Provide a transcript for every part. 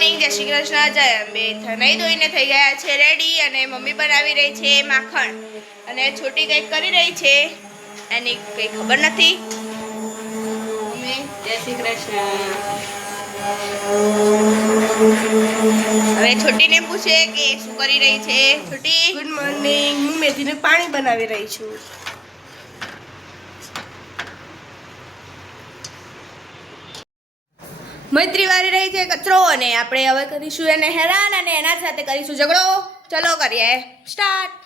Morning, જય શ્રી કૃષ્ણ, જય અંબે. નહીં ધોઈને થઈ ગયા છે રેડી અને મમ્મી બનાવી રહી છે માખણ અને છોટી કંઈક કરી રહી છે, એની કંઈ ખબર નથી. મમ્મી જય શ્રી કૃષ્ણ. હવે છોટીને પૂછે કે શું કરી રહી છે. છોટી, ગુડ મોર્નિંગ. હું મેથીનું પાણી બનાવી રહી છું. મૈત્રી વાળી રહી છે કચરો અને આપણે હવે કરીશું એને હેરાન અને એના સાથે કરીશું ઝઘડો. ચલો કરીએ સ્ટાર્ટ.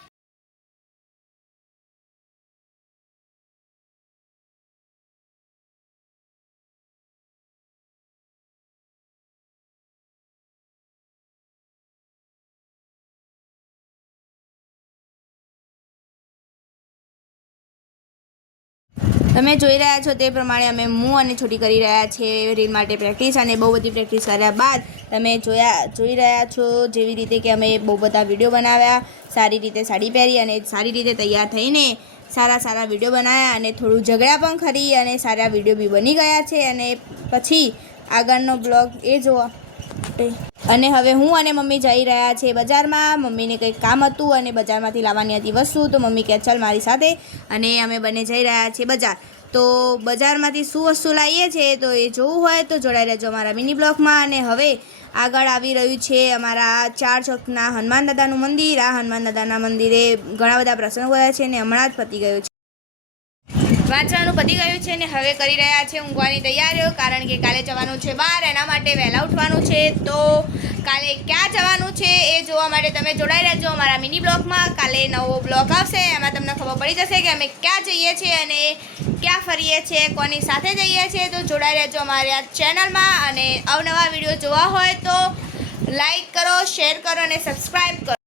તમે જોઈ રહ્યા છો તે પ્રમાણે અમે હું અને છોટી કરી રહ્યા છે રીલ માટે પ્રેક્ટિસ, અને બહુ બધી પ્રેક્ટિસ કર્યા બાદ તમે જોઈ રહ્યા છો જેવી રીતે કે અમે બહુ બધા વિડીયો બનાવ્યા, સારી રીતે સાડી પહેરી અને સારી રીતે તૈયાર થઈને સારા વિડીયો બનાવ્યા અને થોડું ઝઘડા પણ ખરી અને સારા વિડીયો બી બની ગયા છે. અને પછી આગળનો બ્લોગ એ જોવા. અને હવે હું અને મમ્મી જઈ રહ્યા છે બજારમાં. મમ્મીને કંઈક કામ હતું અને બજારમાંથી લાવવાની હતી વસ્તુ, તો મમ્મી કહે ચાલ મારી સાથે, અને અમે બંને જઈ રહ્યા છીએ બજાર. તો બજારમાંથી શું વસ્તુ લાવીએ છીએ તો એ જોવું હોય તો જોડાઈ રહેજો અમારા મિની બ્લોગમાં. અને હવે આગળ આવી રહ્યું છે અમારા 4 ચોકના હનુમાન દાદાનું મંદિર. આ હનુમાન દાદાના મંદિરે ઘણા બધા પ્રસંગો થયા છે અને હમણાં જ પતી ગયું છે, વાંચવાનું પતી ગયું છે ને હવે કરી રહ્યા છે ઊંઘવાની તૈયારીઓ, કારણ કે કાલે જવાનું છે બહાર, એના માટે વહેલા ઉઠવાનું છે. તો કાલે ક્યાં જવાનું છે એ જોવા માટે તમે જોડાઈ રહેજો અમારા મિની બ્લોગમાં. કાલે નવો બ્લોગ આવશે, એમાં તમને ખબર પડી જશે કે અમે ક્યાં જઈએ છીએ અને ક્યાં ફરીએ છીએ, કોની સાથે જઈએ છીએ. તો જોડાઈ રહેજો અમારી આ ચેનલમાં, અને અવનવા વિડીયો જોવા હોય તો લાઈક કરો, શેર કરો અને સબસ્ક્રાઈબ કરો.